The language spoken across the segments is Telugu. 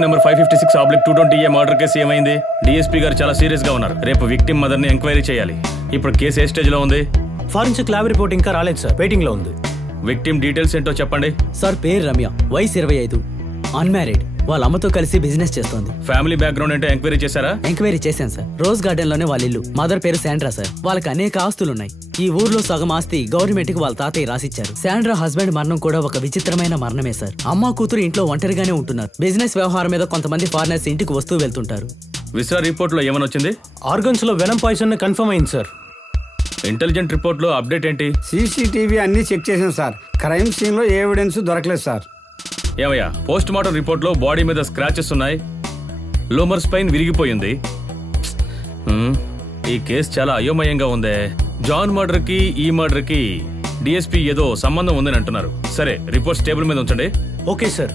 విక్టిమ్ నెంబర్ 556/220 మర్డర్ కేసు ఏమైంది? డిఎస్పీ గారు చాలా సీరియస్ గా ఉన్నారు. రేపు విక్టిమ్ మదర్ ని ఎంక్వైరీ చేయాలి. ఇప్పుడు కేసు ఏ స్టేజ్ లో ఉంది? ఫారెన్సిక్ ల్యాబ్ రిపోర్ట్ ఇంకా రాలేదు సార్, వెయిటింగ్ లో ఉంది. విక్టిమ్ డీటెయిల్స్ ఏంటో చెప్పండి. సార్ పేరు రమ్య, వయసు 25, అన్మ్యారీడ్, వాళ్ళ అమ్మతో కలిసి బిజినెస్ చేస్తోంది. ఫ్యామిలీ బ్యాక్గ్రౌండ్ అంటే ఎంక్వైరీ చేశారా? ఎంక్వైరీ చేశాను సార్. రోజ్ గార్డెన్ లోనే వాళ్ళ ఇల్లు. మదర్ పేరు శాండ్రా సార్. వాళ్ళకి అనేక ఆస్తులున్నాయి. ఈ ఊర్లో సగం ఆస్తి గవర్నమెంట్ కి వాళ్ళ తాతయ్య రాసిచ్చారు. శాండ్రా హస్బెండ్ మరణం కూడా ఒక విచిత్రమైన మరణమే సార్. అమ్మ కూతురు ఇంట్లో ఒంటరిగానే ఉంటున్నారు. బిజినెస్ వ్యవహారం మీద కొంతమంది ఫారినర్స్ ఇంటికి వస్తూ వెళ్తుంటారు. విసా రిపోర్ట్ లో ఏమని వచ్చింది? ఆర్గన్స్ లో వెనం పాయిజన్ కన్ఫర్మ్ అయింది సార్. ఇంటెలిజెంట్ రిపోర్ట్ లో అప్డేట్ ఏంటి? సీసీటీవీ అన్ని చెక్ చేసాం సార్. క్రైమ్ సీన్ లో ఏ ఎవిడెన్స్ దొరకలేదు సార్. ఏమయ్యా, పోస్ట్ మార్టం రిపోర్ట్ లో బాడీ మీద స్క్రాచెస్ ఉన్నాయి. లోమర్ స్పైన్ విరిగిపోయింది. ఈ కేసు చాలా అయోమయంగా ఉందే. జాన్ మర్డర్ కి ఈ మర్డర్ కి డిఎస్పీ ఏదో సంబంధం ఉందని అంటున్నారు. సరే, రిపోర్ట్స్ టేబుల్ మీద ఉంచండి. Okay sir.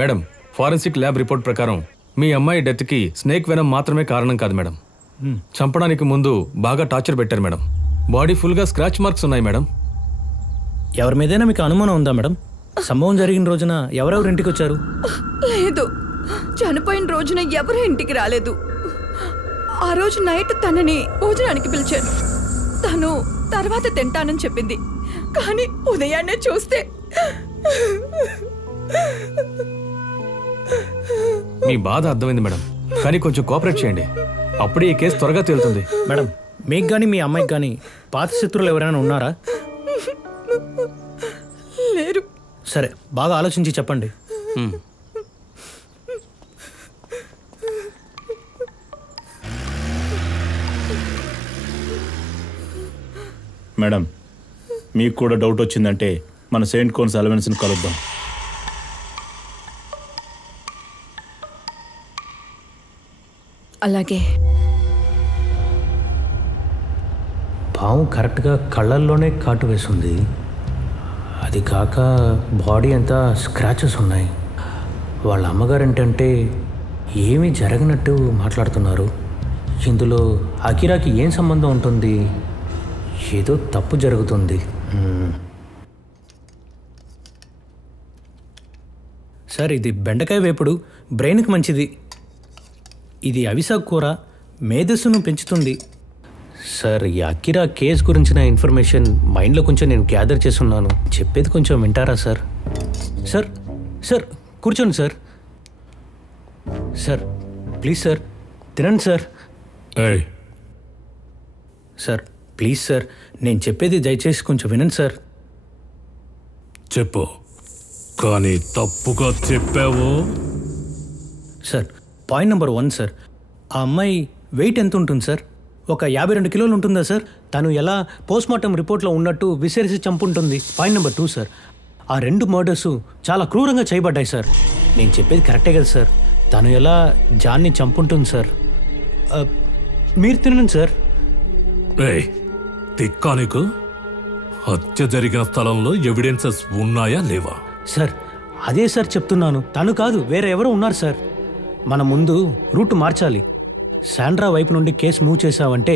Madam, forensic lab report ప్రకారం మీ అమ్మాయి డెత్ కి స్నేక్ వెనం మాత్రమే కారణం కాదు మేడం. చంపడానికి ముందు బాగా టార్చర్ పెట్టారు మేడం. బాడీ ఫుల్ గా స్క్రాచ్ మార్క్స్ ఉన్నాయి మేడం. ఎవరి మీదైనా మీకు అనుమానం ఉందా మేడం? సంభవం జరిగిన రోజున ఎవరెవరు ఇంటికి వచ్చారు? లేదు, చనిపోయిన రోజున ఎవరు ఇంటికి రాలేదు. ఆ రోజు నైట్ తనని భోజనానికి పిలిచాను. తను తర్వాత తింటానని చెప్పింది. కానీ ఉదయాన్నే చూస్తే మీ బాధ అర్థమైంది మేడం, కానీ కొంచెం కోఆపరేట్ చేయండి. అప్పుడే ఈ కేసు త్వరగా తేలుతుంది. మేడం, మీకు కానీ మీ అమ్మాయికి కానీ పాత శత్రువులు ఎవరైనా ఉన్నారా? లేరు. సరే, బాగా ఆలోచించి చెప్పండి. మేడం, మీకు కూడా డౌట్ వచ్చిందంటే మన సెయింట్ కోన్స్ అలవెన్స్ని కలుద్దాం. అలాగే. పాము కరెక్ట్గా కళ్ళల్లోనే కాటు వేసింది. అది కాక బాడీ అంతా స్క్రాచెస్ ఉన్నాయి. వాళ్ళ అమ్మగారు ఏంటంటే ఏమీ జరగనట్టు మాట్లాడుతున్నారు. ఇందులో అకిరాకి ఏం సంబంధం ఉంటుంది? ఏదో తప్పు జరుగుతుంది. సార్, ఇది బెండకాయ వేపుడు, బ్రెయిన్కి మంచిది. ఇది అవిసా కూర, మేధస్సును పెంచుతుంది. సార్, ఈ అకిరా కేస్ గురించిన ఇన్ఫర్మేషన్ మైండ్లో కొంచెం నేను గ్యాదర్ చేస్తున్నాను. చెప్పేది కొంచెం వింటారా సార్? సార్ సార్ కూర్చోండి సార్. సార్ ప్లీజ్ సార్, తినండి సార్. సార్ ప్లీజ్ సార్, నేను చెప్పేది దయచేసి కొంచెం వినండి సార్. చెప్పు, కానీ తప్పుగా చెప్పావు. సార్, పాయింట్ నెంబర్ 1 సార్, ఆ అమ్మాయి వెయిట్ ఎంత ఉంటుంది సార్? ఒక 52 కిలోలు ఉంటుందా సార్? తను ఎలా పోస్ట్మార్టం రిపోర్ట్లో ఉన్నట్టు విసిరిసి చంపుంటుంది. పాయింట్ నెంబర్ 2 సార్, ఆ 2 మర్డర్స్ చాలా క్రూరంగా చేయబడ్డాయి సార్. నేను చెప్పేది కరెక్టే కదా సార్? తను ఎలా జాన్ని చంపుంటుంది సార్? మీరు తినండి సార్. తిక్కా నీకు? హత్య జరిగిన స్థలంలో ఎవిడెన్సెస్ ఉన్నాయా లేవా? సార్ అదే సార్ చెప్తున్నాను. తను కాదు, వేరే ఎవరో ఉన్నారు సార్. మన ముందు రూట్ మార్చాలి. శాండ్రా వైపు నుండి కేసు మూవ్ చేసావంటే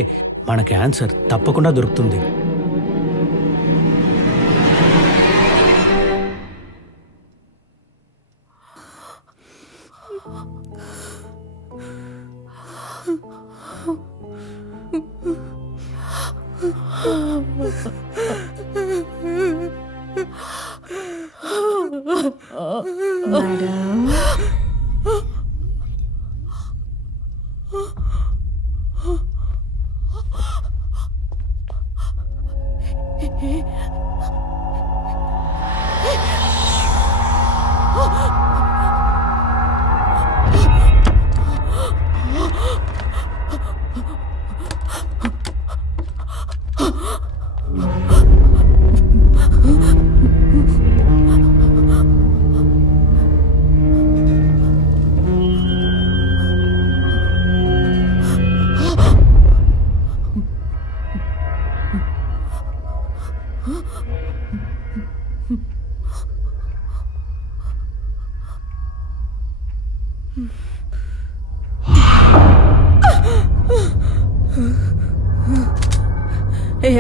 మనకి ఆన్సర్ తప్పకుండా దొరుకుతుంది.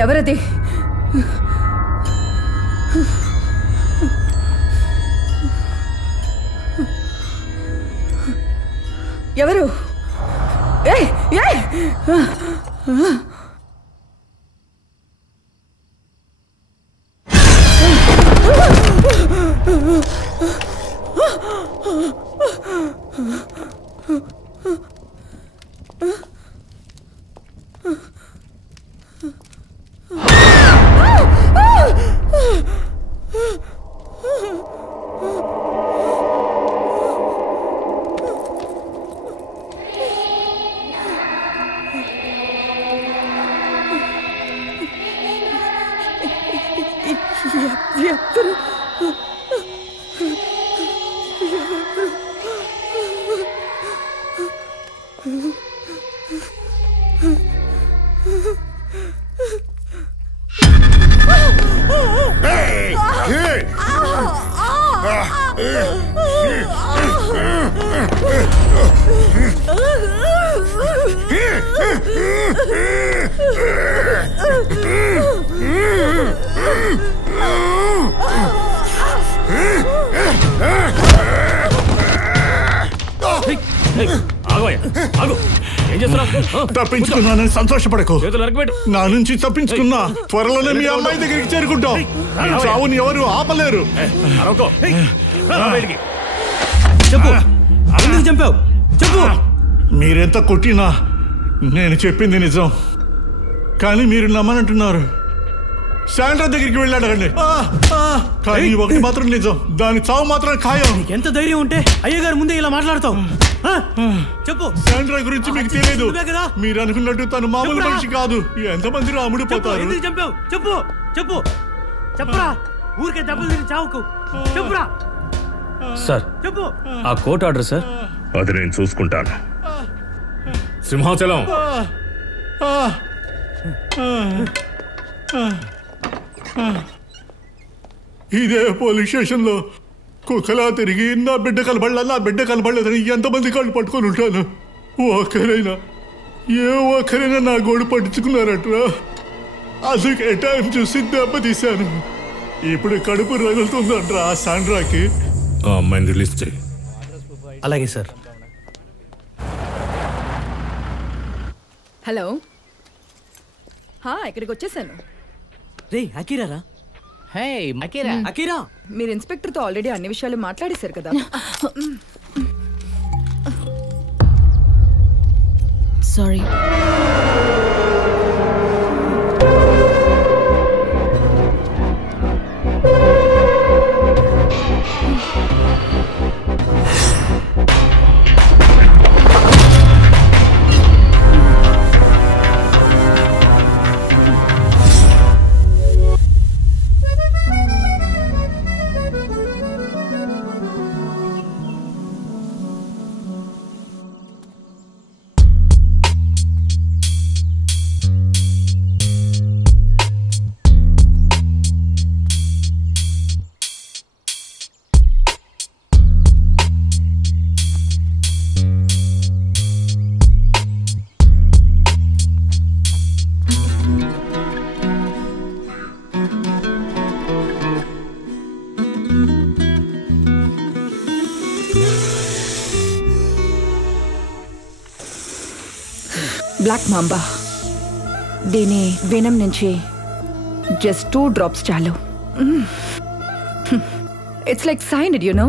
ఎవరది? ఎవరు? ఏయ్ ఏయ్ తప్పించుకున్నానని సంతోషపడకు. నా నుంచి తప్పించుకున్నా త్వరలోనే మీ అమ్మాయి దగ్గరికి చేరుకుంటాం. చావుని ఎవరు ఆపలేరు. చంపావు చెప్పు. మీరెంత కొట్టినా నేను చెప్పింది నిజం, కానీ మీరు నమ్మనంటున్నారు. శాండ్రా దగ్గరికి వెళ్ళాడండి, కానీ ఒకటి మాత్రం నిజం, దాని చావు మాత్రం ఖాయం. ఎంత ధైర్యం ఉంటే అయ్యగారు ముందే ఇలా మాట్లాడతావు? చెప్పు. శాండ్రా గురించి మీకు తెలియదు. మీరు అనుకున్నట్టు తను మామూలు మనిషి కాదు. ఎంతమంది అమ్ముడిపోతారు. చంపావు చెప్పు చెప్పు చెప్పురా. ఊరికే దెబ్బలు తిని చావుకు చెప్పురా. సార్ చెప్పు. ఆ కోర్టు ఆర్డర్ సార్. అది నేను చూసుకుంటాను. సింహాచలం. ఇదే పోలీస్ స్టేషన్ లో కుక్కలా తిరిగి నా బిడ్డ కనబడలేదని ఎంతమంది కాళ్ళు పట్టుకొని ఉంటాను. ఒక్కరైనా నా గోడు పట్టించుకున్నారట్రా. అందుకే టైం చూసి దెబ్బ తీశాను. ఇప్పుడు కడుపు రగులుతుందంట్రా ఆ శాండ్రాకి. ఆ అమ్మాయిని రిలీజ్ చేయి. అలాగే సార్. హలో, ఇక్కడికి వచ్చేసాను. రే అకీరా. అకీరా, మీరు ఇన్స్పెక్టర్తో ఆల్రెడీ అన్ని విషయాలు మాట్లాడేశారు కదా. సారీ. Black mamba. దీని వెనం నుంచి జస్ట్ 2 drops చాలు. It's like cyanide, you know.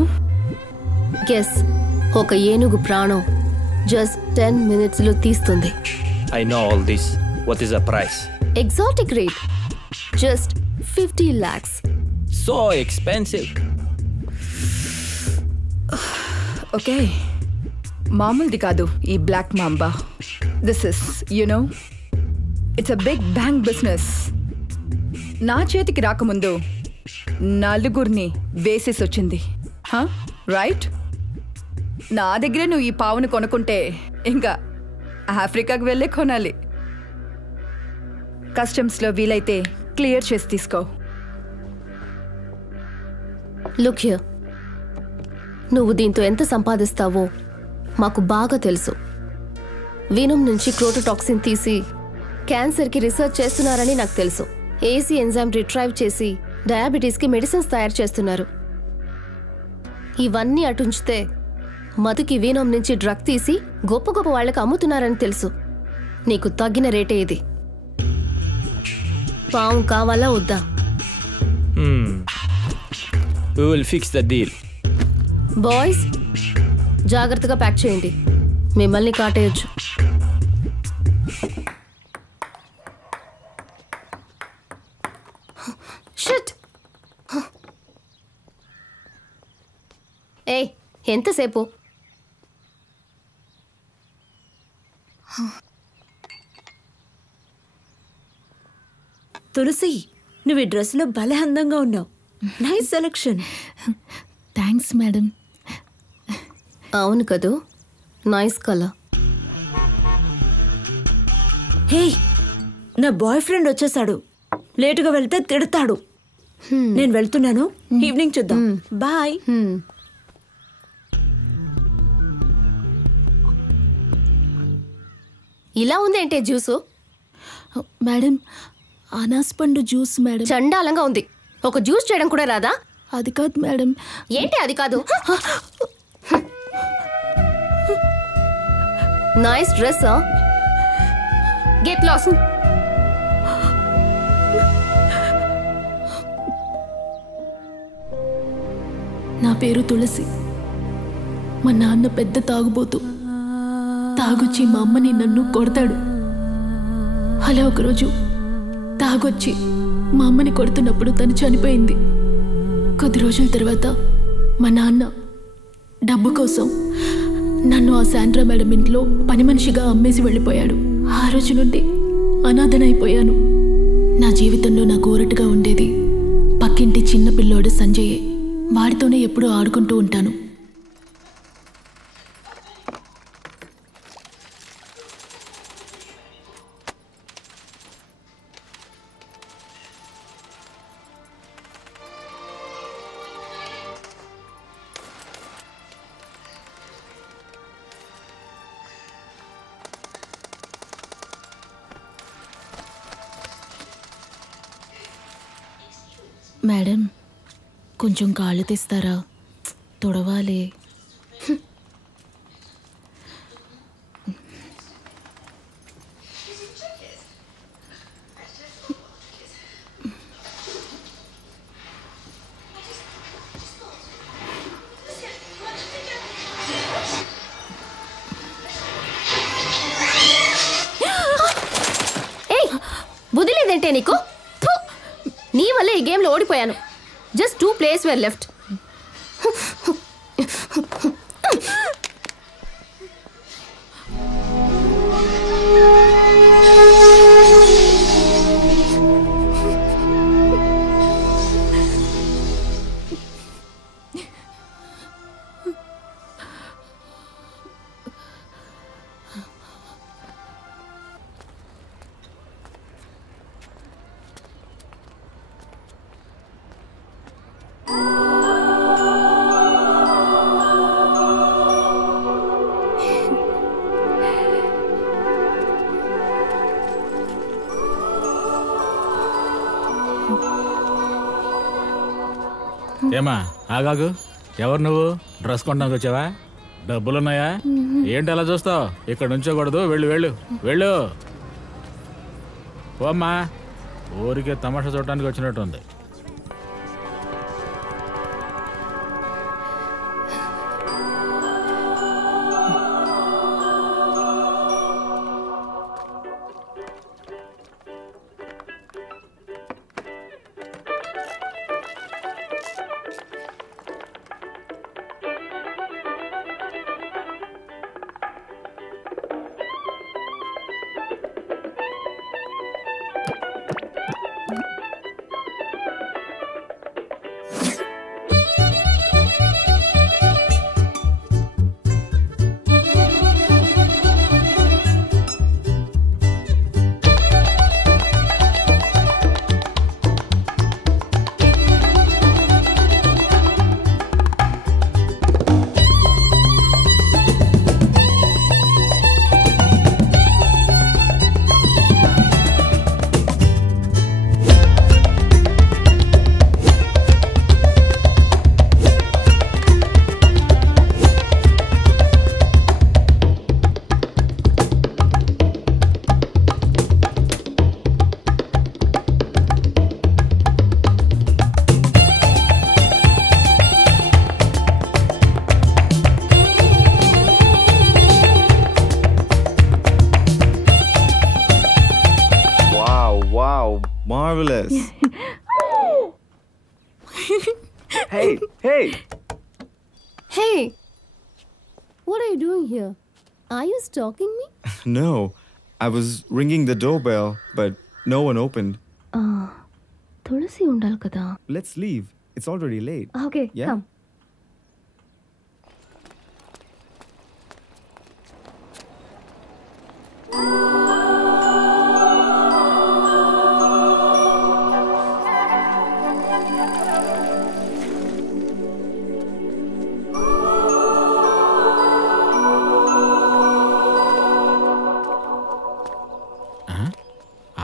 Guess. ఒక ఏనుగు ప్రాణం జస్ట్ 10 minutes లో తీస్తుంది. I know all this. What is the price? Exotic rate just 50 lakhs. So expensive. Okay, మామూలుది కాదు ఈ black mamba. This is, you know, it's a big bank business. నా చేతికి రాకముందు 4 వేసేసి వచ్చింది. రైట్? నా దగ్గరే నువ్వు ఈ పావును కొనుక్కుంటే ఇంకా ఆఫ్రికాకి వెళ్ళే కొనాలి. కస్టమ్స్లో వీలైతే క్లియర్ చేసి తీసుకో. లుక్ హియర్, నువ్వు దీంతో ఎంత సంపాదిస్తావో మాకు బాగా తెలుసు. వీనం నుంచి క్రోటోటాక్సిన్ తీసి క్యాన్సర్కి రీసెర్చ్ చేస్తున్నారని నాకు తెలుసు. ఏసీ ఎంజైమ్ రిట్రైవ్ చేసి డయాబెటీస్కి మెడిసిన్స్ తయారు చేస్తున్నారు. ఇవన్నీ అటుంచితే మధుకి వీనోమ్ నుంచి డ్రగ్ తీసి గొప్ప గొప్ప వాళ్ళకి అమ్ముతున్నారని తెలుసు. నీకు తగ్గిన రేటే ఇది. పాము కావాలా వద్దా? We will fix the deal. Boys, జాగ్రత్తగా ప్యాక్ చేయండి. మిమ్మల్ని కాటేయొచ్చు. షిట్. ఏయ్, ఎంతసేపు? తులసి, నువ్వు ఈ డ్రెస్లో భలే అందంగా ఉన్నావు. Nice selection. Thanks madam. అవును కదూ, నైస్ కలర్. హే, నా బాయ్ ఫ్రెండ్ వచ్చేసాడు. లేటుగా వెళ్తే తిడతాడు. నేను వెళ్తున్నాను. ఈవినింగ్ చూద్దాం. బాయ్. ఇలా ఉందేంటే జ్యూసు? మేడం, అనాస్ పండు జ్యూస్ మేడం. చండాలంగా ఉంది. ఒక జ్యూస్ చేయడం కూడా రాదా? అది కాదు మేడం. ఏంటి అది కాదు? Nice dress. Get lost. నా పేరు తులసి. మా నాన్న పెద్ద తాగుబోతు. తాగొచ్చి మా అమ్మని నన్ను కొడతాడు. అలా ఒకరోజు తాగొచ్చి మా అమ్మని కొడుతున్నప్పుడు తను చనిపోయింది. కొద్ది రోజుల తర్వాత మా నాన్న డబ్బు కోసం నన్ను ఆ శాండ్రా మేడం ఇంట్లో పని మనిషిగా అమ్మేసి వెళ్ళిపోయాడు. ఆ రోజు నుండి అనాథనైపోయాను. నా జీవితంలో నాకు ఊరటగా ఉండేది పక్కింటి చిన్న పిల్లోడు సంజయే. వాడితోనే ఎప్పుడూ ఆడుకుంటూ ఉంటాను. మేడం, కొంచెం కాళ్ళు తీస్తారా? తొడవాలి. బుద్ధి లేదంటే నీకు? నీ వల్ల ఈ గేమ్లో ఓడిపోయాను. Just 2 players were left. ఏమా ఆగాగు. ఎవరు నువ్వు? డ్రెస్ కొనడానికి వచ్చావా? డబ్బులున్నాయా? ఏంటి అలా చూస్తావు? ఇక్కడ నుంచోకూడదు. వెళ్ళు వెళ్ళు వెళ్ళు. ఓమ్మా, ఊరికే తమాషా చూడటానికి వచ్చినట్టుంది. marvelous. Hey. Hey! What are you doing here? Are you stalking me? No, I was ringing the doorbell, but no one opened. తులసి ఉండాలి కదా. Let's leave. It's already late. Okay, Yeah? come.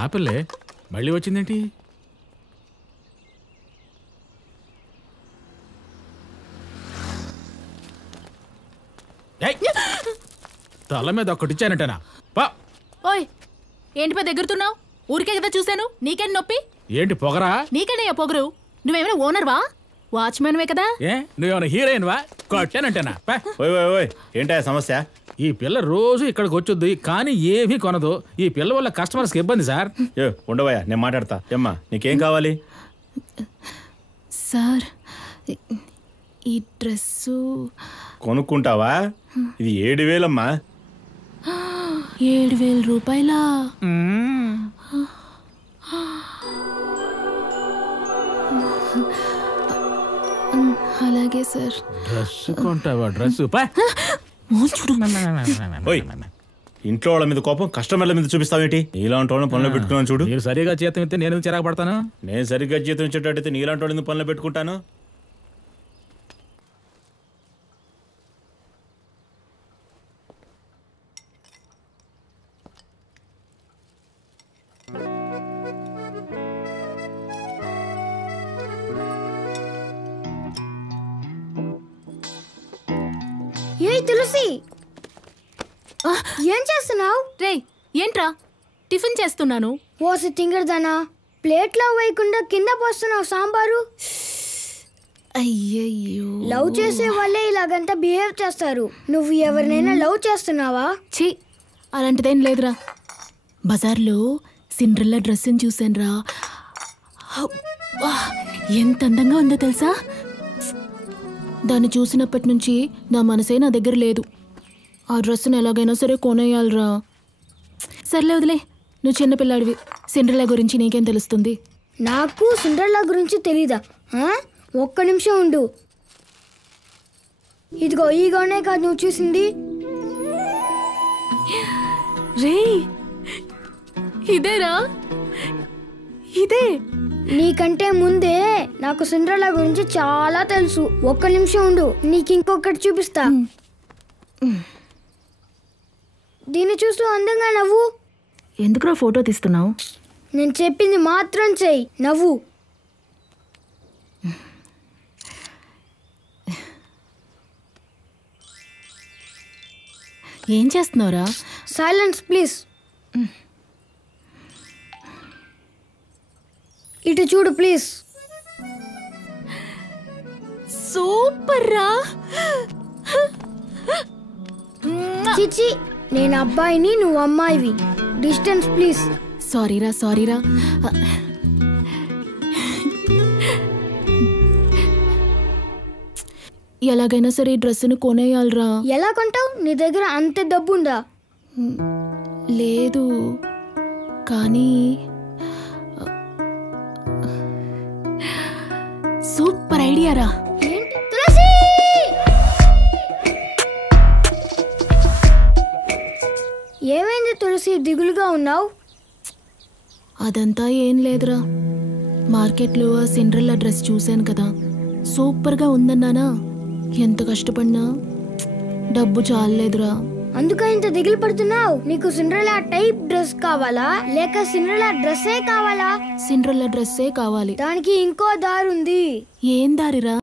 ఆపిల్లే మళ్ళీ వచ్చిందేంటి? తల మీద ఒక్కటిచ్చానంటేనా? ఓయ్ ఏంటి పై దగ్గరుతున్నావు? ఊరికే కదా చూశాను, నీకేం నొప్పి? ఏంటి పొగరా? నీకేనయ్యా పొగరు? నువ్వేమైనా ఓనర్వా? వాచ్మెన్వే కదా? ఏ నువ్వేమైనా హీరోయిన్ వా? కొట్టానంటేనా? ఏంటా సమస్య? ఈ పిల్ల రోజు ఇక్కడికి వచ్చొద్ది కానీ ఏమీ కొనదు. ఈ పిల్ల వల్ల కస్టమర్స్కి ఇబ్బంది సార్. ఉండవయ్యా, నేను మాట్లాడతా. ఏమ్మా నీకేం కావాలి? సార్ ఈ డ్రెస్సు కొనుక్కుంటావా? ఇది 7,000 అమ్మా. 7,000 రూపాయలా? అలాగే సార్. డ్రెస్ కొంటావా? డ్రెస్ ఇంట్లో వాళ్ళ మీద కోపం కస్టమర్ల మీద చూపిస్తావేంటి? నీలాంటి వాళ్ళని పనులు పెట్టుకున్నాను చూడు. మీరు సరిగా జీతం ఇస్తే నేను చిరాకు పడతాను. నేను సరిగ్గా జీతం ఇచ్చేటట్టయితే నీలాంటి వాళ్ళని పనులు పెట్టుకుంటాను. తులసి ఏం చేస్తున్నావు? రే ఏంట్రా? టిఫిన్ చేస్తున్నాను. ఓసి తింగరదానా, ప్లేట్లో వేయకుండా కింద పోస్తున్నావు సాంబారు. అయ్యయ్యో, లవ్ చేసే వాళ్ళే ఇలాగంతా బిహేవ్ చేస్తారు. నువ్వు ఎవరినైనా లవ్ చేస్తున్నావా? ఛీ, అలాంటిదేం లేదురా. బజార్లో సిండ్రెల్లా డ్రెస్ని చూసానురా. ఎంత అందంగా ఉందో తెలుసా? దాన్ని చూసినప్పటి నుంచి నా మనసే నా దగ్గర లేదు. ఆ డ్రెస్సును ఎలాగైనా సరే కొనేయాలరా. సర్లే వదిలే, నువ్వు చిన్నపిల్లాడివి. సిండ్రెల్లా గురించి నీకేం తెలుస్తుంది? నాకు సిండ్రెల్లా గురించి తెలీదా? ఒక్క నిమిషం ఉండు. ఇదిగో ఈ గౌనే కాదు నువ్వు చూసింది. రే ఇదేరా, ఇదే. నీకంటే ముందే నాకు సిండ్రెల్లా గురించి చాలా తెలుసు. ఒక్క నిమిషం ఉండు, నీకు ఇంకొకటి చూపిస్తా. దీన్ని చూస్తూ అందంగా నవ్వు. ఎందుకురా ఫోటో తీస్తున్నావు? నేను చెప్పింది మాత్రం చెయ్యి, నవ్వు. ఏం చేస్తున్నావురా? Silence please. ఇటు చూడు ప్లీజ్. సూపర్ రా. చిచి, నేను అబ్బాయిని, నువ్వు అమ్మాయివి. Distance please. సారీరా, సారీరా. ఎలాగైనా సరే ఈ డ్రెస్సును కొనేయాలరా. ఎలా కొంటావు? నీ దగ్గర అంత డబ్బు ఉందా? లేదు, కానీ సూపర్ ఐడియా రా. ఏమైంది తులసి, దిగులుగా ఉన్నావు? అదంతా ఏం లేదురా. మార్కెట్లో ఆ సిండ్రెల్లా డ్రెస్ చూశాను కదా, సూపర్గా ఉందన్నానా. ఎంత కష్టపడినా డబ్బు చాలేదురా. అందుక ఇంత దిగులు పడుతున్నావు? నీకు సిండ్రెల్లా టైప్ డ్రెస్ కావాలా లేక సిండ్రెల్లా డ్రెస్సే కావాలా? సిండ్రెల్లా డ్రెస్సే కావాలి. దానికి ఇంకో దారి ఉంది. ఏం దారిరా?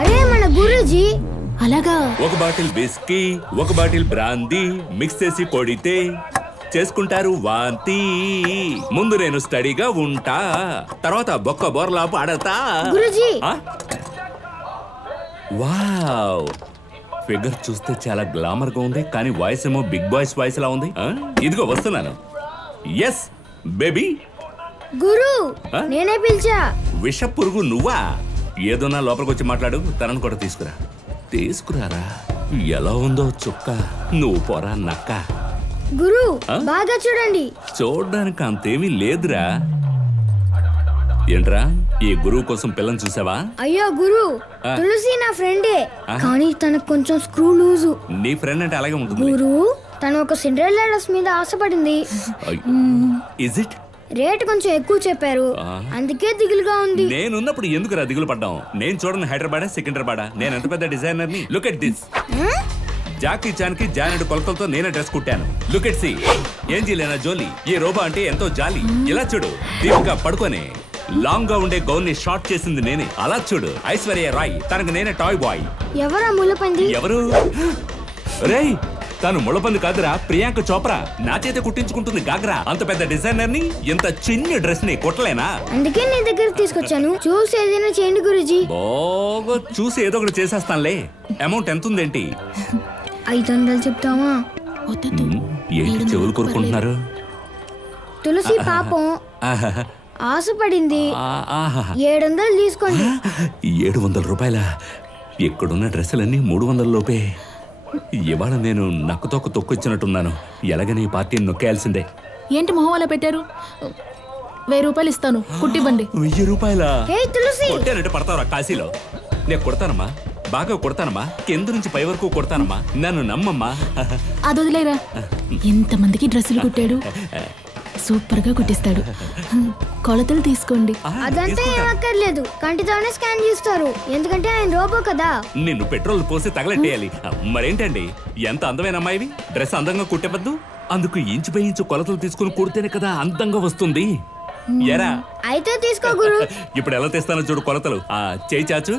అరే మన గురూజీ. అలాగా? ఒక బాటిల్ విస్కీ, ఒక బాటిల్ బ్రాందీ మిక్స్ చేసి కొడితే చేసుకుంటారు వాంతి. ముందు నేను స్టడీగా ఉంటా, తర్వాత బొక్క బోర్లా పాడతా. గురూజీ. వావ్, ఫిగర్ చూస్తే చాలా గ్లామర్ గా ఉంది, కానీ వాయిస్ ఏమో బిగ్ బాయ్స్ వాయిస్ లా ఉంది. ఇదిగో వస్తున్నాను. Yes baby. గురు నేనే పిలిచా. విష పురుగు నువ్వా? ఏదోనా లోపలికి వచ్చి మాట్లాడు. తనను కూడా తీసుకురారా. ఎలా ఉందో చుక్క. నువ్వు పోరా నక్క. గురు బాగా చూడండి. చూడడానికి అంతేమీ లేదురా. ఏంట్రా ఈ గురువు కోసం పిల్లని చూసావా? అయ్యో గురు, తులసి నా ఫ్రెండే, కానీ తనకు కొంచెం స్క్రూ లూజు. నీ ఫ్రెండ్ అంటే అలాగే ఉంటుంది గురు. తను ఒక సిండ్రెల్లా డ్రెస్ మీద ఆశపడింది. Is it? రేట్ కొంచెం ఎక్కువ చెప్పారు, అందుకే దిగులుగా ఉంది. నేనున్నప్పుడు ఎందుకురా దిగులు పడ్డాం? నేను చూడను హైదరాబాద్ సికింద్రాబాద్. నేను ఎంత పెద్ద డిజైనర్ ని. Look at this. Jackie Chan కి జానెడ్ కొలతలతో నేనే డ్రెస్ కుట్టాను. లుక్ ఎట్ సి. ఏం చేయలేనా జోలీ? ఈ రోబో అంటే ఎంతో జాలి. ఇలా చూడు, దీపిక పడుకొని లాంగ్ గా ఉండే గౌన్ ని షార్ట్ చేసింది నేనే. అలా చూడు, ఐశ్వర్య రాయ్ తనకు నేనే టాయ్ బాయ్. ఎవరా ముళ్ళపంది? ఎవరు? రేయ్ తను ముళ్ళపంది కాదురా, ప్రియాంక చోప్రా. నా చేత కుట్టించుకుంటుంది గాగ్రా. అంత పెద్ద డిజైనర్ ని ఇంత చిన్న డ్రెస్ ని కుట్టలేనా? అందుకే నీ దగ్గర తీసుకొచ్చాను. చూసి ఏదైనా చేయండి గురుజీ. బాగా చూసి ఏదో ఒకటి చేసేస్తానులే. అమౌంట్ ఎంత ఉందేంటి? 500 చెప్తావా? ఏంటి చెవులు కోరుకుంటున్నారు? తులసి పాపం ఆశపడింది. 700 తీసుకోండి. 700 రూపాయల? ఇక్కడున్న డ్రెస్సులన్నీ 300 లోపే. ఇవాళ నేను నక్కతోక తొక్కొచ్చినట్టున్నాను. ఎలాగని ఈ పార్టీని నొక్కేయాల్సిందే. ఏంటి మొహం అలా పెట్టారు? 1000 రూపాయలు ఇస్తాను, కుట్టివ్వండి. 1000 రూపాయలా? తులసి కొట్టానంటే పడతావురా కాశీలో. నేను కొడతానమ్మా, బాగా కొడతానమ్మా. కింద నుంచి పై వరకు కొడతానమ్మా. నన్ను నమ్మమ్మా. అది వదిలేరా. ఎంతమందికి డ్రెస్సులు కుట్టాడు, సూపర్ గా కుట్టిస్తాడు. కొలతలు తీసుకోండి. అదంతా ఏమక్కర్లేదు, కంటితోనే స్కాన్ చేస్తారు. ఎందుకంటే ఆయన రోబో కదా. నిన్ను పెట్రోల్ పోసి తగలెట్టేయాలి. మరేంటండి, ఎంత అందమైన అమ్మాయివి. డ్రెస్ అందంగా కుట్టేవద్దు. అందుకు ఇంచు పై ఇంచు కొలతలు తీసుకుని కుడితేనే కదా అందంగా వస్తుంది. ఎరా అయితే తీసుకో గురు. ఇప్పుడు ఎలా తెస్తానో చూడు కొలతలు. చేయి చాచు,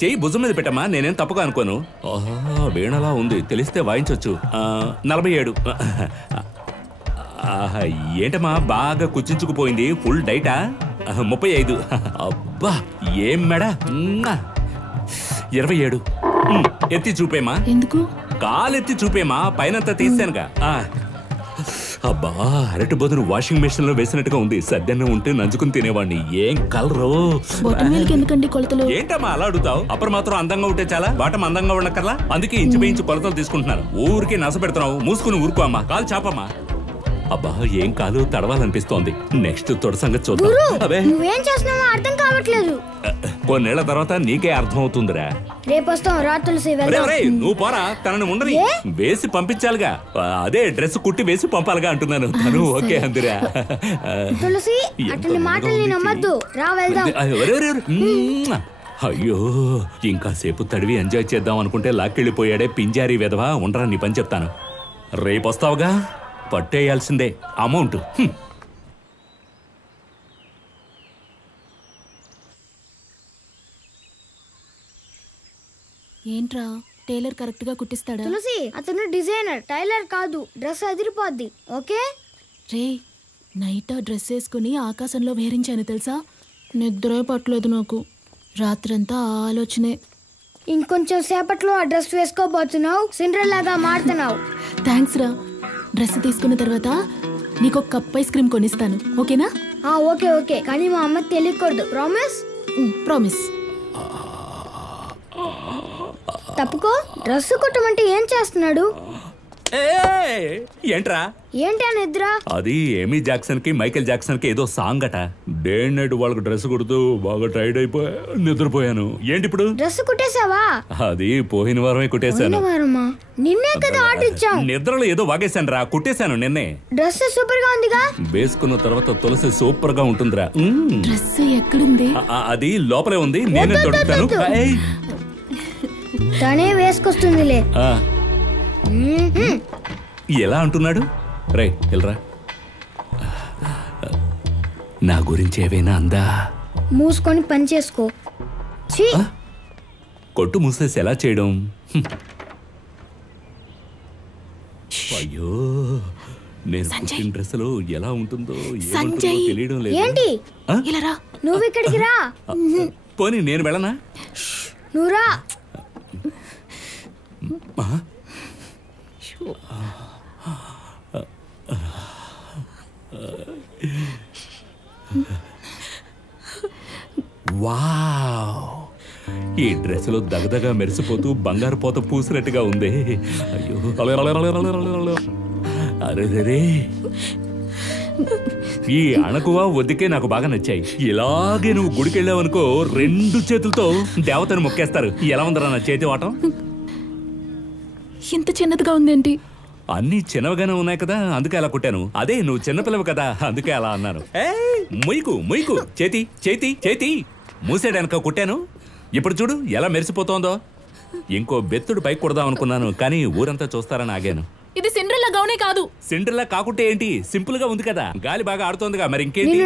చెయ్యి భుజం మీద పెట్టమ్మా. నేనేం తప్పుగా అనుకోను. వీణలా ఉంది, తెలిస్తే వాయించవచ్చు. 47. ఏంటమ్మా బాగా కుచించుకుపోయింది. ఫుల్ డైటా? 35. అబ్బా ఏం మెడ. 27. ఎత్తి చూపేమా. ఎందుకు? కాలెత్తి చూపేమా, పైనంతా తీసానుగా. అబ్బా అరటి బదులు వాషింగ్ మెషిన్ లో వేసినట్టుగా ఉంది. సద్దన్నం ఉంటే నంచుకుని తినేవాడిని. ఏం కలరు. ఎందుకండి కొలతలు? ఏంటమ్మా అలా అడుగుతావు? అప్పుడు మాత్రం అందంగా ఉంటే చాలా, బాటం అందంగా ఉండకర్లా. అందుకే ఇంచు కొలతలు తీసుకుంటున్నారు. ఊరికే నస పెడుతున్నావు. మూసుకుని ఊరుకో అమ్మా. కాలు చాపమ్మా. అబ్బా ఏం కాలు తడవాలనిపిస్తోంది. నెక్స్ట్ తొడ సంగతి చూద్దాం. నువ్వేం చేస్తున్నావో అర్థం కావట్లేదు. కొన్నేళ్ల తర్వాత నీకే అర్థం అవుతుందిరా. రేపు వస్తాం రా తులసి. నువ్వు పోరా, తనని ఉండని వేసి పంపించాలిగా. అదే డ్రెస్ కుట్టి వేసి పంపాలిగా అంటున్నాను. తను ఓకే అందురా. తులసి అతని మాటల్ని నమ్మద్దు. రా వెళ్దాం. అయ్యో ఇంకాసేపు తడివి ఎంజాయ్ చేద్దాం అనుకుంటే లాక్కెళ్ళిపోయాడే పింజారీ వెధవా. ఉండరా నీ పని చెప్తాను. రేపు వస్తావుగా, పట్టేయాల్సిందే అమౌంట్. ఏంట్రా టైలర్ కరెక్ట్ గా కుట్టిస్తాడా? తులసి అతను డిజైనర్, టైలర్ కాదు. డ్రెస్ అదిరిపోద్ది. ఓకే రే, నైట్ డ్రెస్ వేసుకుని ఆకాశంలో వేరించాను తెలుసా. నిద్రే పట్టలేదు నాకు. రాత్రంతా ఆలోచనే. ఇంకొంచెం సేపట్లో ఆ డ్రెస్ వేసుకోబోతున్నావు. సిండ్రెల్లాగా మారుతున్నావు. థ్యాంక్స్ రా. డ్రెస్ తీసుకున్న తర్వాత నీకు ఒక కప్ ఐస్ క్రీమ్ కొనిస్తాను, ఓకేనా? ఓకే ఓకే, కానీ మా అమ్మకి తెలియకూడదు. ప్రామిస్? ప్రామిస్. తప్పుకో. డ్రెస్ కుట్టమంటే ఏం చేస్తున్నాడు? ఏంట్రా ఏంటి ఆ నిద్ర? అది ఏమీ జాక్సన్ కి మైకేల్ జాక్సన్ కి ఏదో సాంగ్ అట. డే నైట్ వాళ్ళకి డ్రెస్ కుడుతూ బాగా టైర్డ్ అయిపోయా, నిద్రపోయాను. ఏంటి ఇప్పుడు? డ్రెస్ కుట్టేసావా? అది పోయిన వారమే కుట్టేశాను. నిన్నే కదా ఆర్డర్ ఇచ్చాం. నిద్రలో ఏదో వాగేశాను రా, కుట్టేశాను నిన్నే. డ్రెస్ సూపర్ గా ఉందిగా. వేసుకున్న తర్వాత తులసి సూపర్ గా ఉంటుందిరా. డ్రెస్ ఎక్కడుంది? అది లోపలే ఉంది, నేనే దొరుకుతాను. తనే వేసుకొస్తుందిలే. ఎలా అంటున్నాడు? రే వెళ్ళరా. నా గురించి ఏవైనా అందా? మూసుకొని పని చేసుకో. కొట్టు మూసేసి ఎలా చేయడం? అయ్యో నేను కుట్టిన డ్రెస్సులో ఎలా ఉంటుందో ఏముంటుందో తెలియడం లేదు. ఏంటి నువ్వు ఇక్కడికి రా. పోనీ నేను వెళ్ళనా? నువ్వు రా. వావ్, ఈ డ్రెస్సులో దగదగా మెరిసిపోతూ బంగారు పోత పూసినట్టుగా ఉంది. అయ్యో అరే, ఈ అణకువ ఒద్దికే నాకు బాగా నచ్చాయి. ఇలాగే నువ్వు గుడికి వెళ్ళావనుకో 2 చేతులతో దేవతను మొక్కేస్తారు. ఎలా ఉందరా నా చేతి వాటం? ఇంత చిన్నదిగా ఉందేంటి? అన్ని చిన్నవిగానే ఉన్నాయి కదా, అందుకే అలా కుట్టాను. అదే నువ్వు చిన్నపిల్లవు కదా, అందుకే అలా అన్నాను. మొయ్యకు చేతి చేతి చేతి మూసేయడానిక కుట్టాను. ఇప్పుడు చూడు ఎలా మెరిసిపోతోందో. ఇంకో బెత్తుడు పైకి కొడదాం అనుకున్నాను, కానీ ఊరంతా చూస్తారని ఆగాను. ఇది సిండ్రెల్లా గౌనే కాదు. సిండ్రెల్లా కాకుంటే ఏంటి, సింపుల్ గా ఉంది కదా, గాలి బాగా ఆడుతోందిగా, మరి ఇంకేంటి?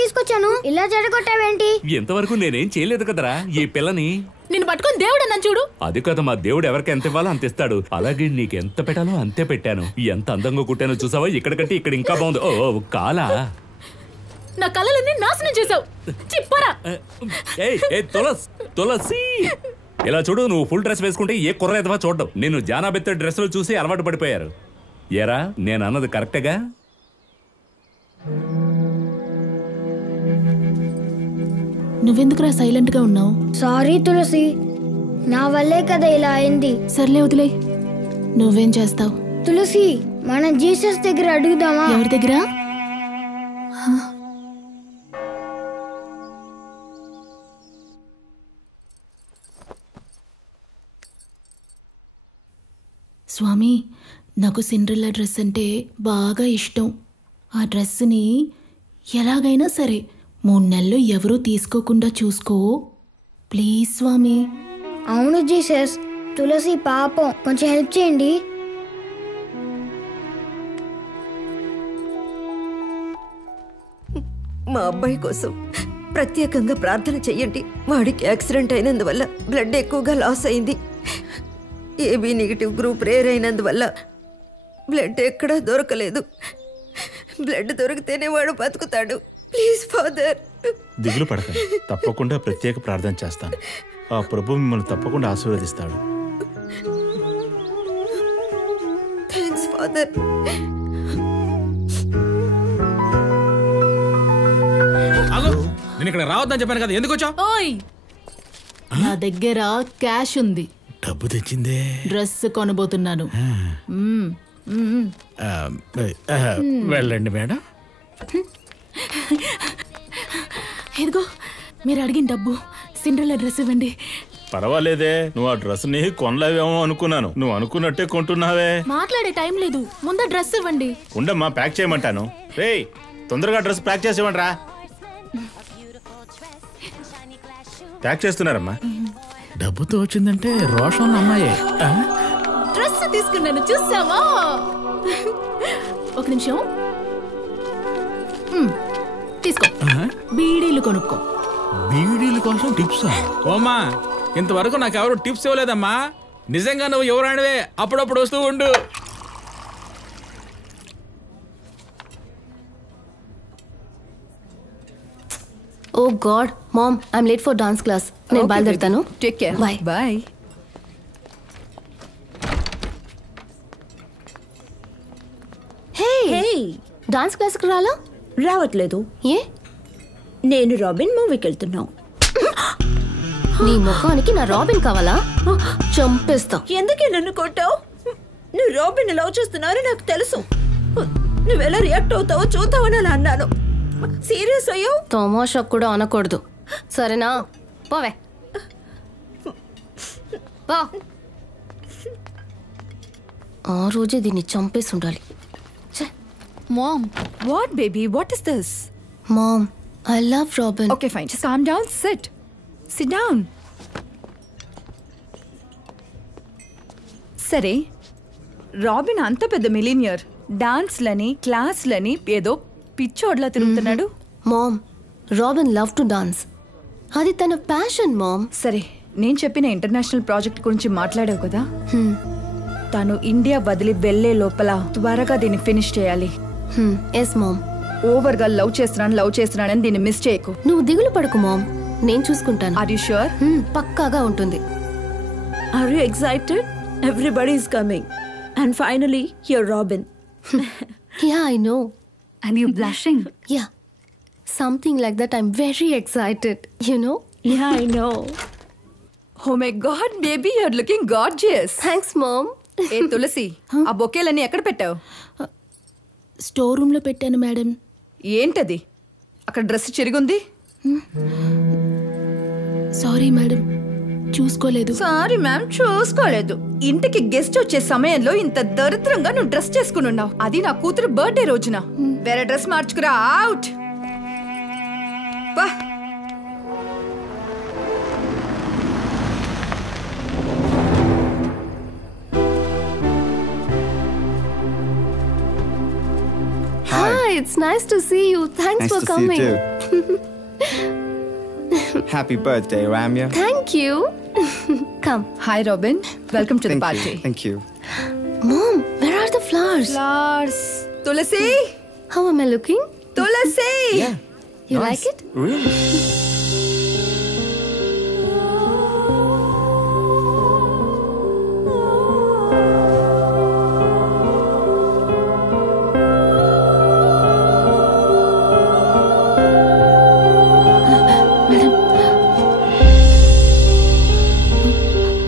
తీసుకొచ్చాను, ఇలా చెడగొట్టావేంటి? ఇంతవరకు నేనేం చేయలేదు కదరా ఈ పిల్లని. నిన్ను పట్టుకొని దేవుడు అన్నాను చూడు. అది కదా, మా దేవుడు ఎవరికి ఎంత ఇవ్వాలో అంత ఇస్తాడు. అలాగే నీకు ఎంత పెట్టాలో అంతే పెట్టాను. ఎంత అందంగా కుట్టానో చూసావా? ఇక్కడ కంటే ఇక్కడ ఇంకా బాగుంది. ఓ కాలా, నా కళ్ళలన్నీ నాశనం చేసావు. చిప్పరా. తులసి ఇలా చూడు, నువ్వు ఫుల్ డ్రెస్ వేసుకుంటే ఏ కుర్రేదవా చూడడం. నేను జానాబెత్త డ్రెస్సులు చూసి అలవాటు పడిపోయారు. ఏరా, నేను అన్నది కరెక్టేగా? నువ్వెందుకురా సైలెంట్ గా ఉన్నావు? సారీ తులసి, నా వల్లే కదా ఇలా అయింది. సర్లే వదిలే. నువ్వేం చేస్తావు? తులసి, మనం జీసస్ దగ్గర అడుగుదామా? ఎవరి దగ్గర? స్వామి, నాకు సిండ్రెల్లా డ్రెస్ అంటే బాగా ఇష్టం. ఆ డ్రెస్ని ఎలాగైనా సరే 3 నెలలు ఎవరూ తీసుకోకుండా చూసుకో ప్లీజ్ స్వామి. అవును జీసస్, తులసి పాపం, కొంచెం హెల్ప్ చేయండి. మా అబ్బాయి కోసం ప్రత్యేకంగా ప్రార్థన చెయ్యండి. వాడికి యాక్సిడెంట్ అయినందువల్ల బ్లడ్ ఎక్కువగా లాస్ అయింది. ఏబీ నెగిటివ్ గ్రూప్ రేర్ అయినందువల్ల బ్లడ్ ఎక్కడా దొరకలేదు. బ్లడ్ దొరికితేనే వాడు బతుకుతాడు. Please father. దిగులు పడకండి, తప్పకుండా ప్రత్యేక ప్రార్థన చేస్తాను. ఆ ప్రభు మిమ్మల్ని తప్పకుండా ఆశీర్వదిస్తాడు. Thanks father. నేను ఇక్కడ రావద్దని చెప్పాను కదా, ఎందుకు వచ్చావు? ఓయ్, నా దగ్గర క్యాష్ ఉంది. డబ్బు తెచ్చిందే. డ్రెస్ కొనబోతున్నాను. వెళ్ళండి మేడం. ఇదిగో మీరు అడిగిన డబ్బు. సిండ్రెల్లా డ్రెస్ ఇవ్వండి. పర్వాలేదే, నువ్వు ఆ డ్రెస్ ని కొనలేవేమో అనుకున్నాను. నువ్వు అనుకున్నట్టే కొంటున్నావే. మాట్లాడే టైం లేదు, ముందు డ్రెస్ ఇవ్వండి. ఉండమ్మా, ప్యాక్ చేయమంటాను. రేయ్, తొందరగా డ్రెస్ ప్యాక్ చేసేమంటరా. ప్యాక్ చేస్తున్నారమ్మా. డబ్బుతో వచ్చిందంటే రోషన్ అమ్మాయి. డ్రెస్ తీసుకున్నాను, చూసావా? ఒక నిమిషం. తీసుకో, బీడీలు కొనుక్కో. బీడీల కోసం టిప్సా? ఓమ్మా, ఇంతవరకు నాకు ఎవరు టిప్స్ ఇవ్వలేదమ్మా. నిజంగా నువ్వు ఎవరానివే, అప్పుడప్పుడు వస్తూ ఉండు. Oh god mom, I'm late for dance class. నేను బయలుదేరుతాను. Take care. Bye bye. Hey, dance క్లాస్కి రాలా? రావట్లేదు. ఏ? నేను రాబిన్ మూవీకి వెళ్తున్నావు. నీ ముఖానికి నా రాబిన్ కావాలా? చంపేస్తా. ఎందుకే నన్ను కొట్టావు? నువ్వు రాబిన్ లవ్ చేస్తున్నావు నాకు తెలుసు. నువ్వెలా రియాక్ట్ అవుతావో చూద్దామని అలా అన్నాను. సీరియస్ అయ్యావు? తమాషా కూడా అనకూడదు, సరేనా? పోవే. ఆ రోజే దీన్ని చంపేసి ఉండాలి. Mom, what baby? What is this? Mom, I love Robin. Okay, fine. Just calm down. Sit down. సరే, రాబిన్ అంత పెద్ద మిలీనియర్, డాన్స్లని క్లాస్లని ఏదో పిచ్చోడ్లా తిరుగుతున్నాడు. Mom, Robin love to dance, అది తన ప్యాషన్ మామ్. సరే, నేను చెప్పిన ఇంటర్నేషనల్ ప్రాజెక్ట్ గురించి మాట్లాడావు కదా, తను ఇండియా వదిలి వెళ్లే లోపల త్వరగా దీన్ని ఫినిష్ చేయాలి. Yes mom. ఓవర్ గా లవ్ చేస్తున్నానని దీన్ని మిస్ చేయకు. నువ్వు దిగులు పడకు మామ్, నేను చూసుకుంటాను. Are you sure? పక్కాగా ఉంటుంది. Are you excited? Everybody's coming. And finally, you're Robin. Yeah, I know. And you're blushing. Yeah. Something like that. I'm very excited. You know? Yeah, I know. Oh my god, baby, you're looking gorgeous. Thanks, Mom. ఏ తులసి, ఆ బొకేలన్నీ ఎక్కడ పెట్టావు? స్టోర్ రూమ్ లో పెట్టాను మేడం. ఏంటది? అక్కడ డ్రెస్ చిరిగుంది. సారీ మేడం, చూసుకోలేదు. సారీ మ్యామ్, చూసుకోలేదు. ఇంటికి గెస్ట్ వచ్చే సమయంలో ఇంత దరిద్రంగా నువ్వు డ్రెస్ చేసుకుని ఉన్నావు. అది నా కూతురు బర్త్డే రోజున. వేరే డ్రెస్ మార్చుకురా. Out. Hi, it's nice to see you. Thanks Nice for to see coming. you Happy birthday, Ramya. Thank you. Come. Hi, Robin. Welcome to the Thank party. you. Thank you. Mom, where are the flowers? Flowers. Tulasi. How am I looking? Tulasi. Yeah. You Nice. like it? Really?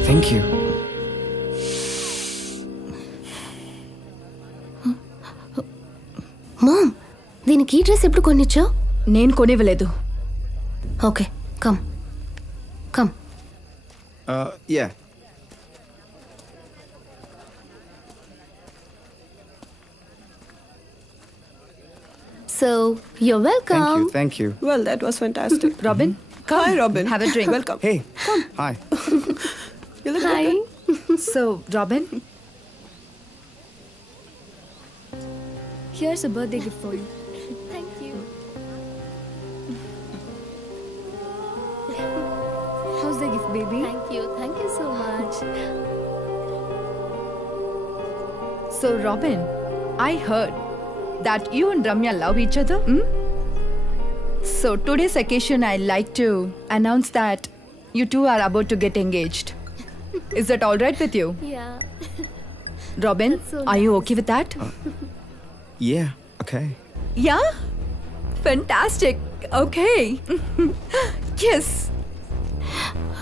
Thank you. Mom, దీనికి ఈ డ్రెస్ ఎప్పుడు కొనిచ్చావు? నేను కొనివ్వలేదు. Okay, come come. Yeah. So, you're welcome. Thank you. Well, that was fantastic. Robin, come. Hi, Robin. Have a drink. Welcome. Hey. Hi. You look Hi. good. So, Robin, Here's a birthday gift for you. Thank you. How's the gift, baby? Thank you so much. so Robin, I heard that you and Ramya love each other. So today's occasion, I like to announce that you two are about to get engaged. Is that all right with you? Yeah. Robin, That's so are you nice. okay with that? Yeah. Okay. Yeah? Fantastic. Okay. Yes.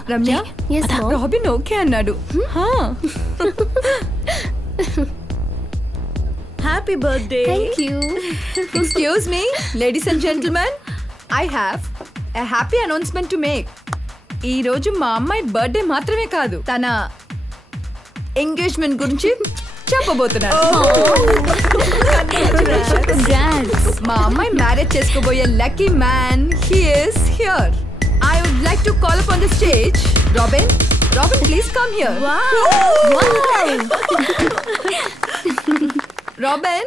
Ramya? Yes, Mom. Robin okay అన్నాడు. Happy birthday. Thank you. Excuse me, ladies and gentlemen. I have a happy announcement to make. ఈ రోజు మా అమ్మాయి బర్త్డే మాత్రమే కాదు, తన ఎంగేజ్మెంట్ గురించి చెప్పబోతున్నాను. మా అమ్మాయి మ్యారేజ్ చేసుకోబోయే lucky man, he is here. I would like to call upon the stage Robin. Robin, please come here. Wow. Robin.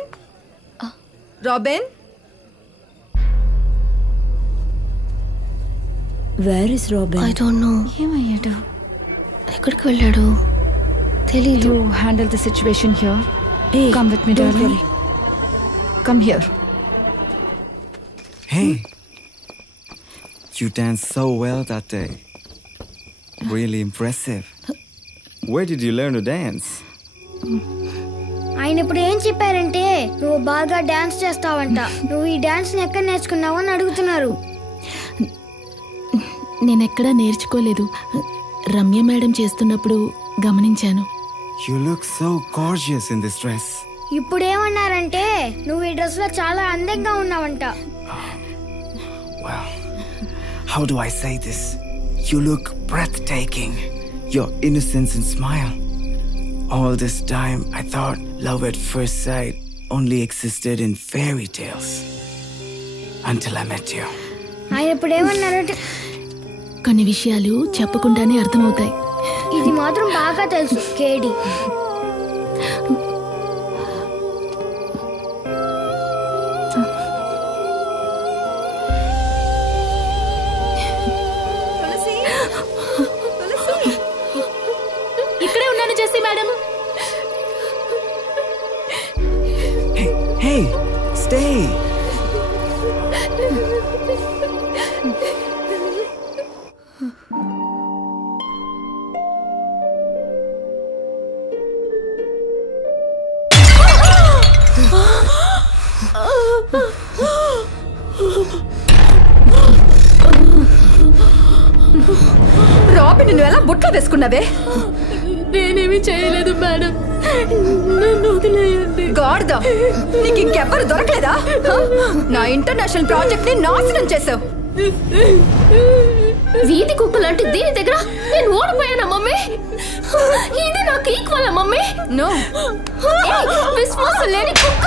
Robin. Where is Robin? I don't know. ఏమయ్యాడు? ఎక్కడికి వెళ్ళాడు? తెలీదు. You handle the situation here. Hey, Come with me, don't darling. worry. Come here. Hey. You danced so well that day. Really impressive. Where did you learn to dance? ఆయన ఇప్పుడు ఏం చెప్పారంటే నువ్వు బాగా డాన్స్ చేస్తావంట. నువ్వు ఈ డాన్స్ ఎక్కడ నేర్చుకున్నావు అని అడుగుతున్నారు. నేనెక్కడా నేర్చుకోలేదు. రమ్య మేడం చేస్తున్నప్పుడు గమనించాను. You look so gorgeous in this dress. ఇప్పుడు ఏమన్నారంటే నువ్వు ఈ డ్రెస్ లో చాలా అందంగా ఉన్నావంట. Well, how do I say this? You look breathtaking. Your innocence and smile. All this time, I thought love at first sight only existed in fairy tales. Until I met you. ఆయన ఇప్పుడు ఏమన్నారంటే కొన్ని విషయాలు చెప్పకుండానే అర్థమవుతాయి. ఇది మాత్రం బాగా తెలుసు కేడి. ఇక్కడే ఉన్నాను Jessie madam. Hey, stay. Robin నువ్వు ఎలా బుట్ట వేసుకున్నావే? నేనేమి చేయలేదు మేడం, నన్ను వదిలేయండి. గాడ్దా, నీకు ఇంకెవ్వరు దొరకలేదా? నా ఇంటర్నేషనల్ ప్రాజెక్ట్ ని నాశనం చేసావు. వీధి కుక్క లాంటి దీని దగ్గర నేను ఓడిపోయానా మమ్మీ? ఇది నాకు ఈక్వల్ మమ్మీ? నో, విశ్వాసం లేని కుక్క.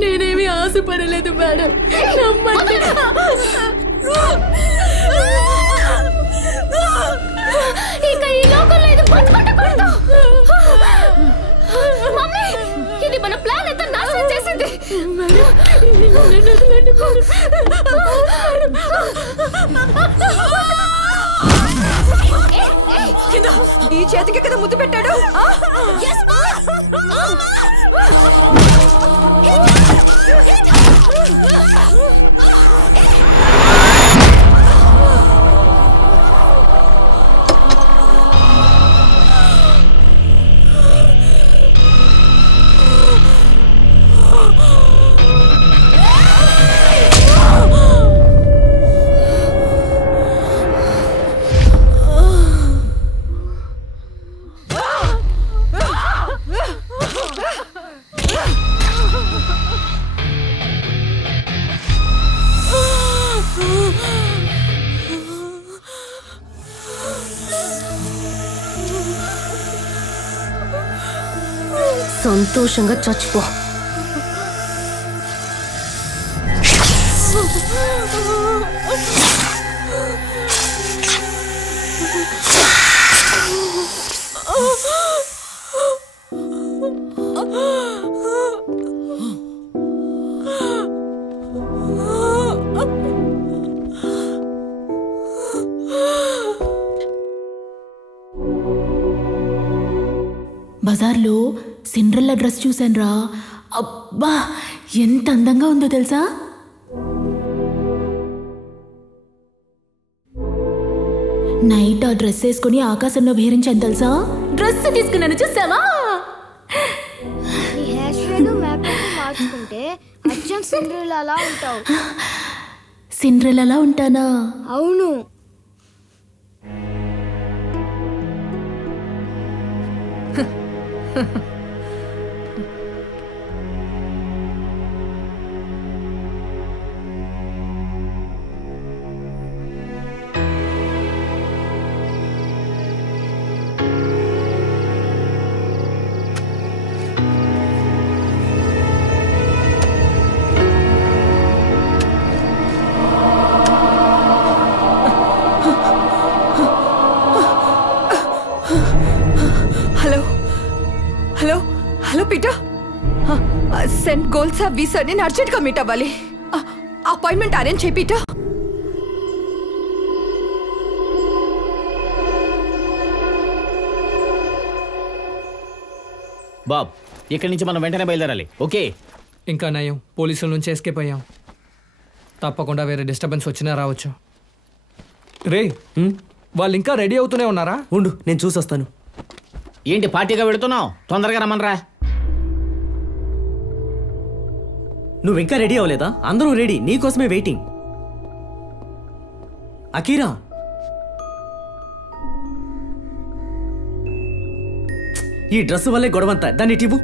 నేనేమి ఆశపడలేదు మేడం, నమ్మండి. ఇక ఈ లోకంలో ఇది బతుకుంటకూడదు. మమ్మీ, ఇది మన ప్లాన్ ఎంత నాశనం చేసింది. ఈ చేతికి కదా ముద్దు పెట్టాడు. సంతోషంగా చచ్చిపో. బజార్లో సిండ్రెల్లా డ్రెస్ చూసానురా. అబ్బా, ఎంత అందంగా ఉందో తెలుసా? నైట్ ఆ డ్రెస్ వేసుకుని ఆకాశంలో విహరించాను తెలుసా? డ్రెస్ తీసుకున్నాను, చూసావా? హెయిర్ స్టైల్ మేకప్ మార్చుకుంటే అచ్చం సిండ్రెల్లా ఉంటావు. సిండ్రెల్లా ఉంటానా? అవును. సెంట్ గోల్సా వీసాని అర్జెంట్ గా మీట్ అవ్వాలి. అపాయింట్మెంట్ అరేంజ్ చేయి పీటర్. బాబ్, ఇక్కడి నుంచి మనం వెంటనే బయలుదేరాలి. ఓకే? ఇంకా నయం, పోలీసుల నుంచి ఎస్కేప్ అయ్యాం. తప్పకుండా వేరే డిస్టర్బెన్స్ వచ్చినా రావచ్చు. రే, వాళ్ళు ఇంకా రెడీ అవుతూనే ఉన్నారా? ఉండు, నేను చూసొస్తాను. ఏంటి పార్టీగా వెళుతున్నావు? తొందరగా రమ్మనరా. నువ్వు ఇంకా రెడీ అవ్వలేదా? అందరూ రెడీ, నీకోసమే వెయిటింగ్. అకీరా, ఈ డ్రెస్ వల్లే గొడవంతా. దాన్ని ఇవ్వు.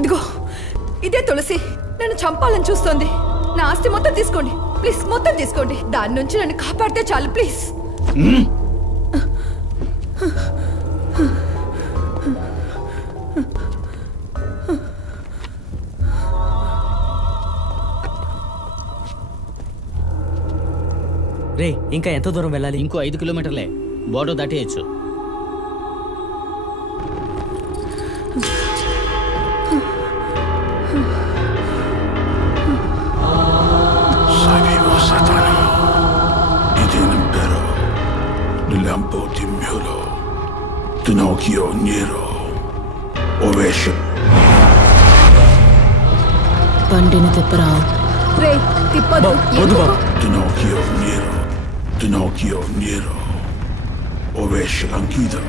ఇదిగో ఇదే తులసి నన్ను చంపాలని చూస్తోంది. నా ఆస్తి మొత్తం తీసుకోండి ప్లీజ్, మొత్తం తీసుకోండి. దాని నుంచి నన్ను కాపాడితే చాలు ప్లీజ్. రే ఇంకా ఎంత దూరం వెళ్ళాలి? ఇంకో 5 కిలోమీటర్లే, బోర్డర్ దాటేయచ్చు. Pinocchio Nero Ovation బండిని తిప్పరా. రే తిప్పదు. Pinocchio Nero Ovation Ankita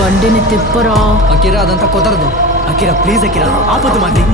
బండిని తిప్పరా. అకిరా అదంతా కుదరదు. అకిరా ప్లీజ్, అకిరా ఆపొద్దు మాటి.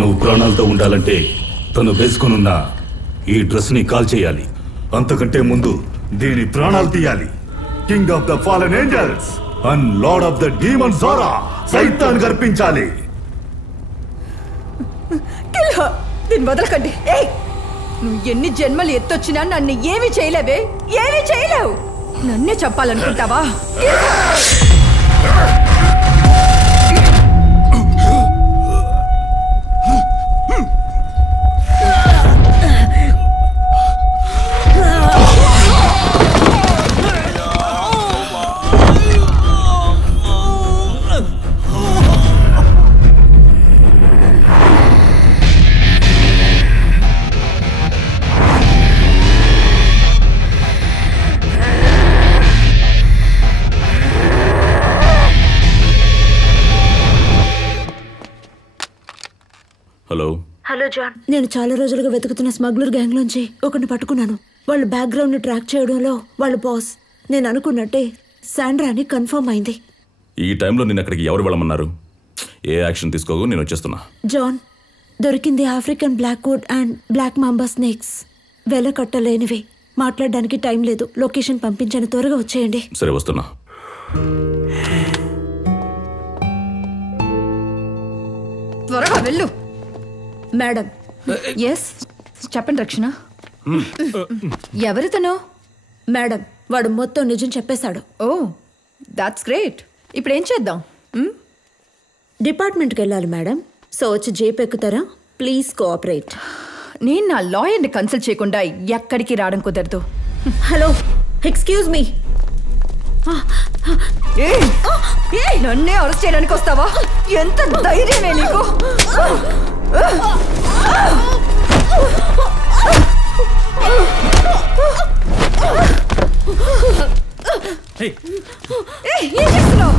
నువ్వు ప్రాణాలతో ఉండాలంటే తను వేసుకునున్న ఈ డ్రెస్ ని కాల్ చేయాలి. అంతకంటే ముందు దీని ప్రాణాలు తీయాలి. King of the fallen angels and lord of the demon Zora సైతాన్ గర్పించాలి. దీన్ని వదలకండి. నువ్వు ఎన్ని జన్మలు ఎత్తొచ్చినా నన్ను ఏమి చేయలేవే, ఏమీ చేయలేవు. నన్నే చెప్పాలనుకుంటావా? హలో జాన్, నేను చాలా రోజులుగా వెతుకుతున్న స్మగ్లర్ గ్యాంగ్ లోంచి ఒకరిని పట్టుకున్నాను. వాళ్ళ బ్యాక్గ్రౌండ్ ని ట్రాక్ చేయడంలో వాళ్ళ బాస్ నేను అనుకున్నట్టే శాండ్రా అని కన్ఫర్మ్ అయింది. ఈ టైంలో నేను అక్కడికి ఎవరు వెళ్ళమన్నారు? ఏ యాక్షన్ తీసుకోకు, నేను వచ్చేస్తున్నా. జాన్, దొరికింది African blackwood and black mamba snakes. వెల కట్టలేనివి. మాట్లాడడానికి టైం లేదు. లొకేషన్ పంపించండి, త్వరగా వచ్చేయండి. సరే, వస్తున్నా. త్వరగా వెళ్ళు. మేడం. ఎస్, చెప్పండి రక్షణ. ఎవరితను? మేడం, వాడు మొత్తం నిజం చెప్పేశాడు. Oh, that's great. ఇప్పుడు ఏం చేద్దాం? డిపార్ట్మెంట్కి వెళ్ళాలి మేడం. సో వచ్చి జీప్ ఎక్కుతారా? Please cooperate. నేను నా లాయర్ని కన్సల్ట్ చేయకుండా ఎక్కడికి రావడం కుదరదు. Hello, excuse me. నన్నే అరెస్ట్ చేయడానికి వస్తావా? ఎంత ధైర్యమే నీకు? ఏం చేస్తున్నావు?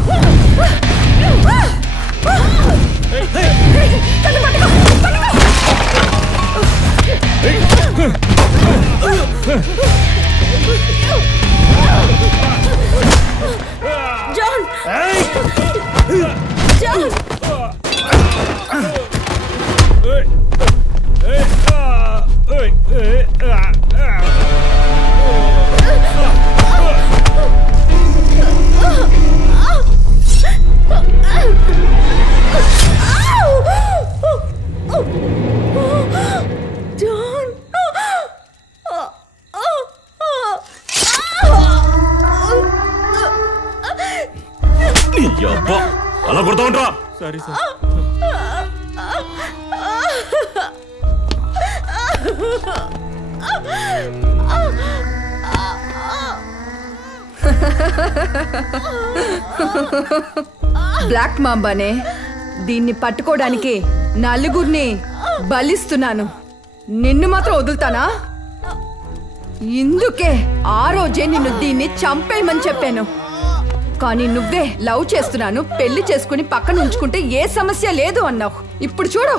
జాన్! జాన్! అలా కొడతా ఉంటా. Sorry sir. బ్లాక్ మాంబానే. దీన్ని పట్టుకోవడానికి నలుగురిని బలిస్తున్నాను. నిన్ను మాత్రం వదులుతానా? ఇందుకే ఆ రోజే నిన్ను దీన్ని చంపేయమని చెప్పాను. కానీ నువ్వే లవ్ చేస్తున్నాను, పెళ్లి చేసుకుని పక్కన ఉంచుకుంటే ఏ సమస్య లేదు అన్నావు. ఇప్పుడు చూడు.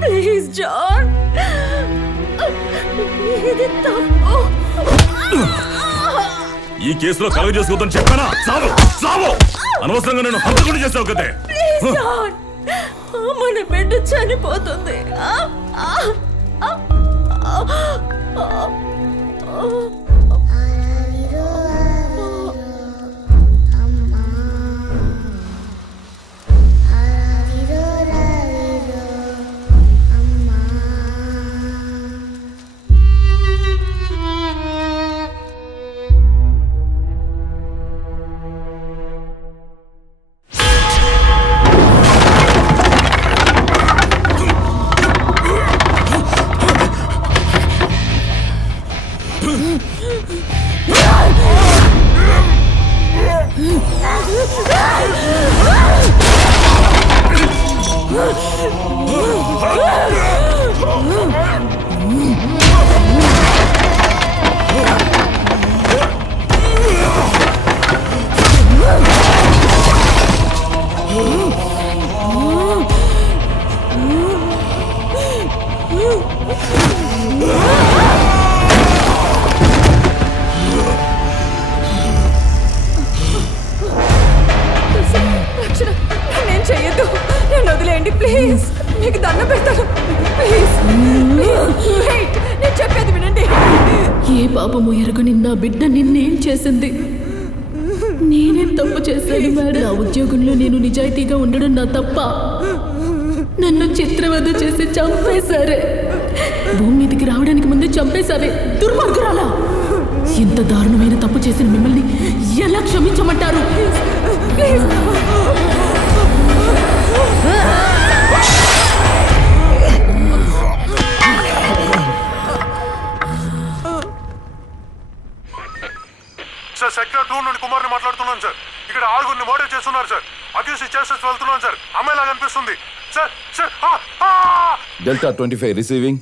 ప్లీజ్ జాన్, ఇది తప్పు. ఈ కేసులో కలుగు చేసుకోవద్దని చెప్పానా? సావు సావు. అనవసరంగా నేను హంతకుండా చేసావు కదే. ప్లీజ్ జాన్, మన బిడ్డ చనిపోతుంది. నేను చెయ్యొద్దు, నేను వదిలేయండి ప్లీజ్. మీకు దండం పెడతాను ప్లీజ్. పాపము ఎరగని నా బిడ్డ నిన్నేం చేసింది? నేనేం తప్పు చేశాను మేడం? నా ఉద్యోగంలో నేను నిజాయితీగా ఉండడం నా తప్ప? నన్ను చిత్రవద చేసి చంపేశారే. భూమి మీదకి రావడానికి ముందే చంపేశారే. దుర్మార్గురాలా! ఇంత దారుణమైన తప్పు చేసిన మిమ్మల్ని ఎలా క్షమించమంటారు? సార్ సెక్టర్ 2 నుండి కుమార్ని మాట్లాడుతున్నాను సార్. ఇక్కడ 6 మర్డర్ చేస్తున్నారు సార్. అక్యూస్ చేసేసి వెళ్తున్నాను సార్. అమ్మాయిలాగా అనిపిస్తుంది సార్. Sir Delta 25 receiving.